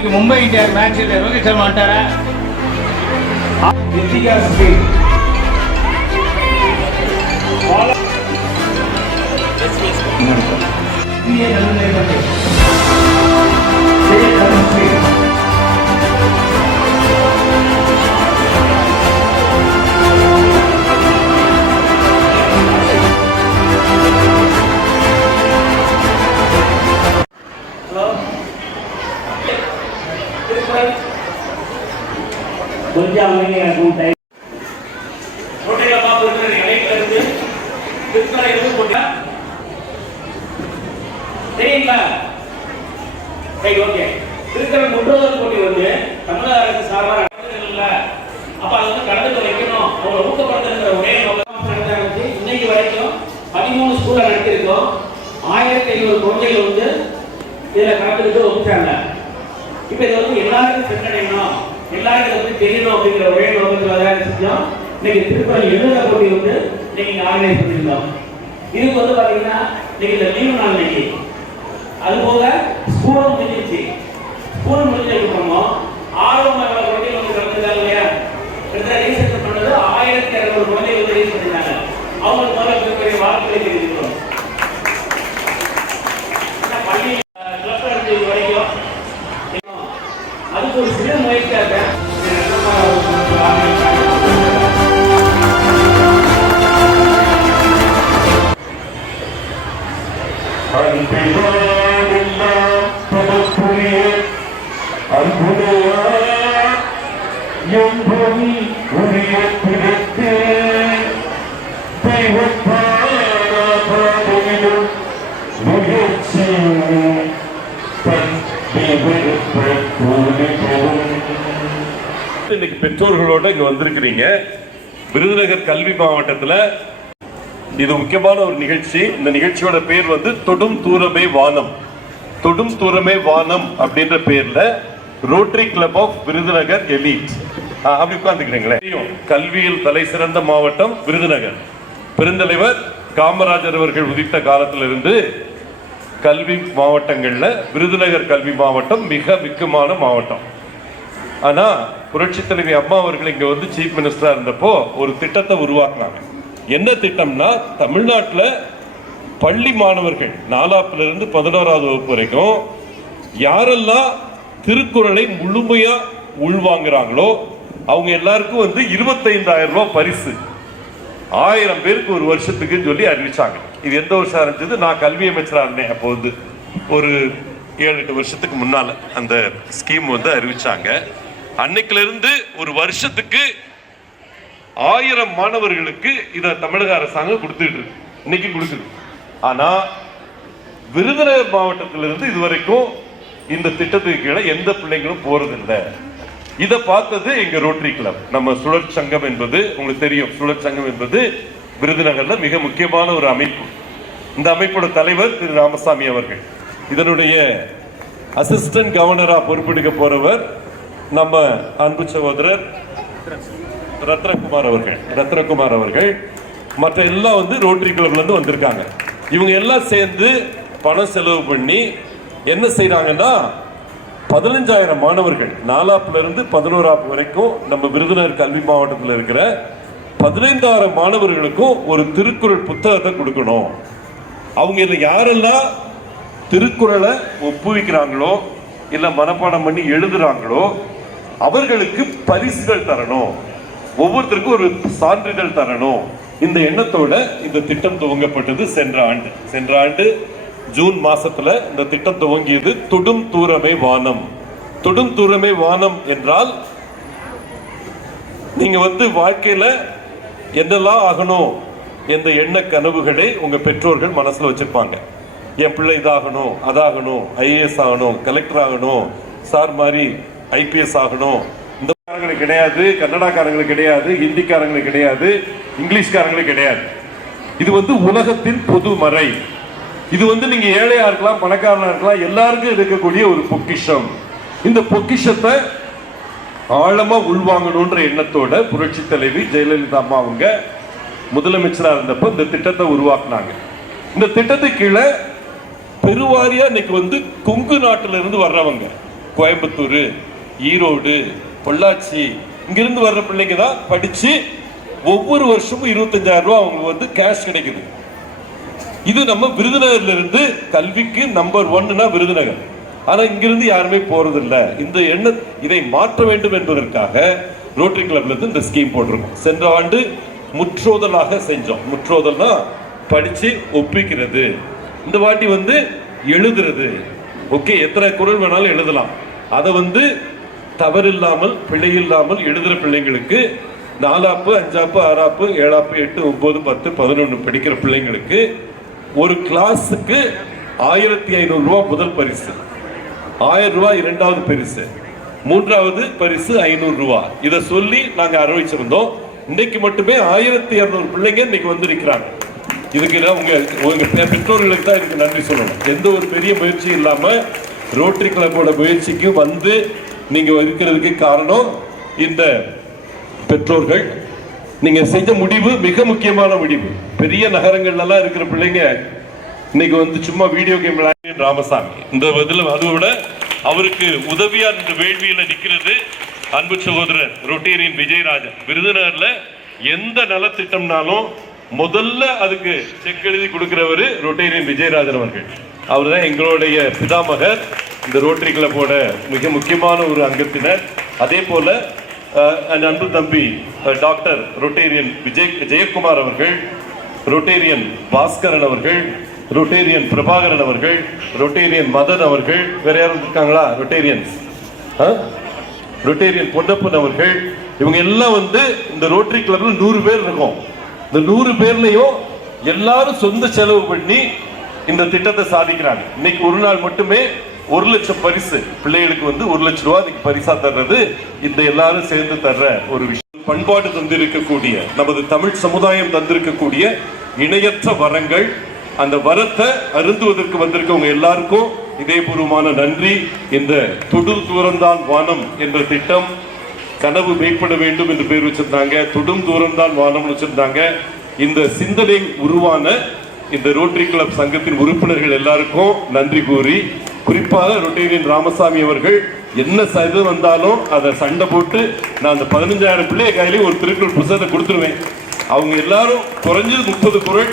இன்னைக்கு Mumbai Indian match Rohit Sharma வந்துட்டாரா? ரித்திகா ஸ்ரீ இந்திய கொஞ்சம் அமைதியாக இருக்கும் டைம் கோட்டையில பார்த்து இணைப்புல இருந்து திருத்தலை இருந்து போட்டா சரிங்களா சரி ஓகே. திருத்தலை முன்னோதல் போட்டி வந்து தமிழக அரசு சார்பாக நடந்ததில்ல அப்ப அதை வந்து கடந்து வைக்கணும். அவங்களை ஊக்கப்படுத்துகிற ஒரே நோக்கம் நடந்தாச்சு. இன்னைக்கு வரைக்கும் பதிமூணு ஸ்கூல்ல நடத்திருக்கோம் ஆயிரத்தி ஐநூறு குழந்தைகள் வந்து இதுல கலந்துக்கிட்டு ஒப்பிச்சாங்க இப்ப இது வந்து எல்லாருக்கும் சென்றடையணும். எல்லாருக்கும் இதை தெரியணும் அப்படிங்கிற ஒரே நோக்கத்துல தான் செஞ்சோம்? இன்னைக்கு திருப்பதி எழுத போட்டி வந்து இன்னைக்கு ஆர்கனைஸ் பண்ணியிருந்தோம். இதுக்கு வந்து பாத்தீங்கன்னா இன்னைக்கு இந்த லீவு நாள் இன்னைக்கு அது போக ஸ்கூலும் முடிஞ்சிருச்சு. ஸ்கூல் முடிஞ்சதுக்கு அப்புறமும் என்பது உரிய பிடித்து தன் இன்னைக்கு பெற்றோர்களோட இங்க வந்திருக்கிறீங்க. விருதுநகர் கல்வி மாவட்டத்துல இது முக்கியமான ஒரு நிகழ்ச்சி. இந்த நிகழ்ச்சியோட பேர் வந்து தொடும் தூரமே வானம். தொடும் தூரமே வானம் அப்படின்ற பேர்ல rotary club of Virudhunagar elite அப்படி உட்கார்ந்துக்கிறீங்களே. தெரியும். கல்வியில் தலை சிறந்த மாவட்டம் விருதுநகர். பெருந்தலைவர் காமராஜர் அவர்கள் உதித்த காலத்திலிருந்து கல்வி மாவட்டங்களில் விருதுநகர் கல்வி மாவட்டம் மிக முக்கியமான மாவட்டம். ஆனால் புரட்சி தலைவி அம்மா அவர்கள் இங்கே வந்து சீஃப் மினிஸ்டராக இருந்தப்போ ஒரு திட்டத்தை உருவாக்குனாங்க. என்ன திட்டம்னா தமிழ்நாட்டில் பள்ளி மாணவர்கள் நாலாப்பிலிருந்து பதினோராவது வகுப்பு வரைக்கும் யாரெல்லாம் திருக்குறளை முழுமையாக உள்வாங்குறாங்களோ அவங்க எல்லாருக்கும் வந்து இருபத்தைந்தாயிரம் ரூபாய் பரிசு. ஆயிரம் பேருக்கு ஒரு வருஷத்துக்குன்னு சொல்லி அறிவிச்சாங்க. இது எந்த வருஷம் ஆரம்பிச்சது? நான் கல்வி அமைச்சராக இருந்தேன். அப்போ வந்து ஒரு ஏழு எட்டு வருஷத்துக்கு முன்னால் அந்த ஸ்கீம் வந்து அறிவிச்சாங்க. அன்னைக்கிலிருந்து ஒரு வருஷத்துக்கு ஆயிரம் மாணவர்களுக்கு இதை தமிழக அரசாங்கம் கொடுத்துட்டு இருக்கு. இன்னைக்கு கொடுக்குது. ஆனா விருதுநகர் மாவட்டத்திலிருந்து இதுவரைக்கும் இந்த திட்டத்துக்கு கீழே எந்த பிள்ளைங்களும் போறதில்லை. இதை பார்த்தது எங்க ரோட்டரி கிளப் நம்ம சுழற் சங்கம் என்பது உங்களுக்கு தெரியும் சுழற் சங்கம் என்பது விருதுநகர்ல மிக முக்கியமான ஒரு அமைப்பு. இந்த அமைப்போட தலைவர் திரு ராமசாமி அவர்கள். இதனுடைய அசிஸ்டன்ட் கவர்னரா பொறுப்பெடுக்க போறவர் நம்ம அன்பு சகோதரர் ரத்னகுமார் அவர்கள். ரத்னகுமார் அவர்கள். மற்ற எல்லாம் வந்து ரோட்டரி கிளப்ல இருந்து வந்திருக்காங்க. இவங்க எல்லாம் சேர்ந்து பணம் செலவு பண்ணி என்ன செய்றாங்கன்னா பதினஞ்சாயிரம் மாணவர்கள் நாலாப்புல இருந்து பதினோராப்பு வரைக்கும் நம்ம விருதுநகர் கல்வி மாவட்டத்தில் இருக்கிற பதினைந்தாயிரம் மாணவர்களுக்கும் ஒரு திருக்குறள் புத்தகத்தை கொடுக்கணும். அவங்க இதில் யாரெல்லாம் திருக்குறளை ஒப்புவிக்கிறாங்களோ இல்லை மனப்பாடம் பண்ணி எழுதுறாங்களோ அவர்களுக்கு பரிசுகள் தரணும். ஒவ்வொருத்தருக்கும் ஒரு சான்றிதழ் தரணும். இந்த எண்ணத்தோட இந்த திட்டம் துவங்கப்பட்டது சென்ற ஆண்டு. சென்ற ஆண்டு ஜூன் மாசத்துல இந்த திட்டம் துவங்கியது. துடும் தூரமே வானம். துடும் தூரமே வானம் என்றால் நீங்க வந்து வாழ்க்கையில என்னெல்லாம் ஆகணும் என்ற எண்ண கனவுகளை உங்க பெற்றோர்கள் மனசுல வச்சிருப்பாங்க. என் பிள்ளை இதாகணும் அதாகணும் ஐஏஎஸ் ஆகணும் கலெக்டர் ஆகணும் சார் மாதிரி ஐபிஎஸ் ஆகணும். இந்த காரங்களுக்கு கிடையாது கன்னடாக்காரங்களுக்கு கிடையாது ஹிந்திக்காரங்களுக்கு கிடையாது இங்கிலீஷ்காரங்களுக்கு கிடையாது. இது வந்து உலகத்தின் பொது மறை இது வந்து நீங்க ஏழையா இருக்கலாம் பணக்காரனா இருக்கலாம் எல்லாருக்கும் இருக்கக்கூடிய ஒரு பொக்கிஷம். இந்த பொக்கிஷத்தை ஆழமா உள்வாங்கணுன்ற எண்ணத்தோட புரட்சி தலைவி ஜெயலலிதா அம்மா அவங்க முதலமைச்சரா இருந்தப்ப இந்த திட்டத்தை உருவாக்குனாங்க. இந்த திட்டத்து கீழே பெருவாரியா இன்னைக்கு வந்து கொங்கு நாட்டுல இருந்து வர்றவங்க. கோயம்புத்தூர் ஈரோடு பொள்ளாச்சி இங்கிருந்து வர்ற பிள்ளைங்க தான் படிச்சு ஒவ்வொரு வருஷமும் இருபத்தஞ்சாயிரம் ரூபா அவங்களுக்கு வந்து கேஷ் கிடைக்குது. இது நம்ம விருதுநகர்ல இருந்து கல்விக்கு நம்பர் ஒன்னுனா விருதுநகர். ஆனா இங்கிருந்து யாருமே போறது இல்ல இந்த எண்ண இதை மாற்ற வேண்டும் என்பதற்காக ரோட்டரி கிளப்ல இருந்து இந்த ஸ்கீம் போட்டிருக்கோம். சென்ற ஆண்டு முற்றோதலாக செஞ்சோம். முற்றோதல்னா படிச்சு ஒப்பிக்கிறது. இந்த வாட்டி வந்து எழுதுறது. ஓகே எத்தனை குரல் வேணாலும் எழுதலாம். அதை வந்து தவறில்லாமல் பிழை இல்லாமல் எழுதுற பிள்ளைங்களுக்கு நாலாப்பு அஞ்சாப்பு ஆறாப்பு ஏழாப்பு எட்டு ஒன்பது பத்து பதினொன்று படிக்கிற பிள்ளைங்களுக்கு ஒரு கிளாஸுக்கு ஆயிரத்தி ஐநூறு ரூபா முதல் பரிசு. ஆயிரம் ரூபாய் இரண்டாவது பரிசு. மூன்றாவது பரிசு ஐநூறு ரூபா. இதை சொல்லி நாங்க அறிவிச்சிருந்தோம். இன்னைக்கு மட்டுமே ஆயிரத்தி இருநூறு பிள்ளைங்க இன்னைக்கு வந்து நிற்கிறாங்க இதுக்கு உங்க உங்க பெற்றோர்களுக்கு தான் இதுக்கு நன்றி சொல்லணும். எந்த ஒரு பெரிய முயற்சியும் இல்லாம ரோட்டரி கிளப்போட முயற்சிக்கு வந்து நீங்க இருக்கிறதுக்கு காரணம் இந்த பெற்றோர்கள். நீங்க செஞ்ச முடிவு மிக முக்கியமான முடிவு. பெரிய நகரங்கள்ல எல்லாம் இருக்கிற பிள்ளைங்க இன்னைக்கு வந்து சும்மா வீடியோ கேம் விளையாடி ராமசாமி. இந்த பதில் அதை விட அவருக்கு உதவியா இந்த வேள்வியில நிக்கிறது அன்பு சகோதரர் ரொட்டேரியன் விஜயராஜன். விருதுநகர்ல எந்த நலத்திட்டம்னாலும் முதல்ல அதுக்கு செக் எழுதி கொடுக்கிறவரு ரொட்டேரியன் விஜயராஜன் அவர்கள். அவர் தான் எங்களுடைய பிதாமகர். இந்த ரோட்டரி கிளப்போட மிக முக்கியமான ஒரு அங்கத்தினர். அதே போல அண்ட் அன்பு தம்பி டாக்டர் ரொட்டேரியன் விஜய் ஜெயக்குமார் அவர்கள் ரொட்டேரியன் பாஸ்கரன் அவர்கள் ரொட்டேரியன் பிரபாகரன் அவர்கள் ரொட்டேரியன் மதன் அவர்கள் வேற யாரும் இருக்காங்களா? ரொட்டேரியன்ஸ். ரொட்டேரியன் பொன்னப்பன் அவர்கள் இவங்க எல்லாம் வந்து இந்த ரோட்டரி கிளப்ல நூறு பேர் இருக்கோம். இந்த நூறு பேர்லையும் எல்லாரும் சொந்த செலவு பண்ணி இந்த திட்டத்தை சாதிக்கிறாங்க. இன்னைக்கு ஒரு நாள் மட்டுமே ஒரு லட்சம் பரிசு. பிள்ளைகளுக்கு வந்து ஒரு லட்சம் ரூபா இன்னைக்கு பரிசா தர்றது இந்த எல்லாரும் சேர்ந்து தர்ற ஒரு விஷயம். பண்பாடு தந்திருக்கக்கூடிய நமது தமிழ் சமுதாயம் தந்திருக்கக்கூடிய இணையற்ற வரங்கள் அந்த வரத்தை அருந்துவதற்கு வந்திருக்கவங்க எல்லாருக்கும் இதயபூர்வமான நன்றி. இந்த தொடு தூரம்தான் வானம் என்ற திட்டம் கனவு மேம்பட வேண்டும் என்று பேர் வச்சிருந்தாங்க. தொடும் தூரம்தான் வானம் வச்சிருந்தாங்க. இந்த சிந்தனை உருவான இந்த ரோட்டரி கிளப் சங்கத்தின் உறுப்பினர்கள் எல்லாருக்கும் நன்றி கூறி குறிப்பாக ரொட்டேரியன் ராமசாமி அவர்கள் என்ன சதவீதம் வந்தாலும் அதை சண்டை போட்டு நான் அந்த பதினஞ்சாயிரம் பிள்ளைய கையிலேயே ஒரு திருக்குறள் புத்தகத்தை கொடுத்துருவேன். அவங்க எல்லாரும் குறைஞ்சது முப்பது குரல்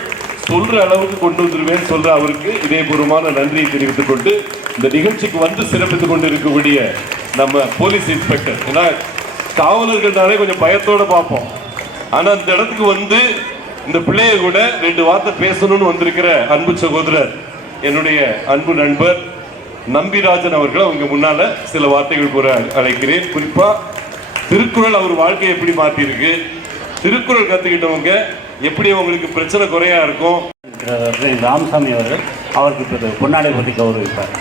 சொல்ற அளவுக்கு கொண்டு வந்துருவேன் சொல்ற அவருக்கு இதயபூர்வமான நன்றியை தெரிவித்துக் கொண்டு இந்த நிகழ்ச்சிக்கு வந்து சிறப்பித்துக் கொண்டு இருக்கக்கூடிய நம்ம போலீஸ் இன்ஸ்பெக்டர். ஏன்னா காவலர்கள்னாலே கொஞ்சம் பயத்தோட பார்ப்போம். ஆனா இந்த இடத்துக்கு வந்து இந்த பிள்ளைய கூட ரெண்டு வார்த்தை பேசணும்னு வந்திருக்கிற அன்பு சகோதரர் என்னுடைய அன்பு நண்பர் நம்பிராஜன் அவர்களை அவங்க முன்னால சில வார்த்தைகள் கூற அழைக்கிறேன். குறிப்பா திருக்குறள் அவர் வாழ்க்கையை எப்படி மாற்றிருக்கு திருக்குறள் கத்துக்கிட்டவங்க எப்படி அவங்களுக்கு பிரச்சனை குறையா இருக்கும்? ராமசாமி அவர்கள் அவருக்கு பொன்னாடை பற்றி கௌரவிப்பார்.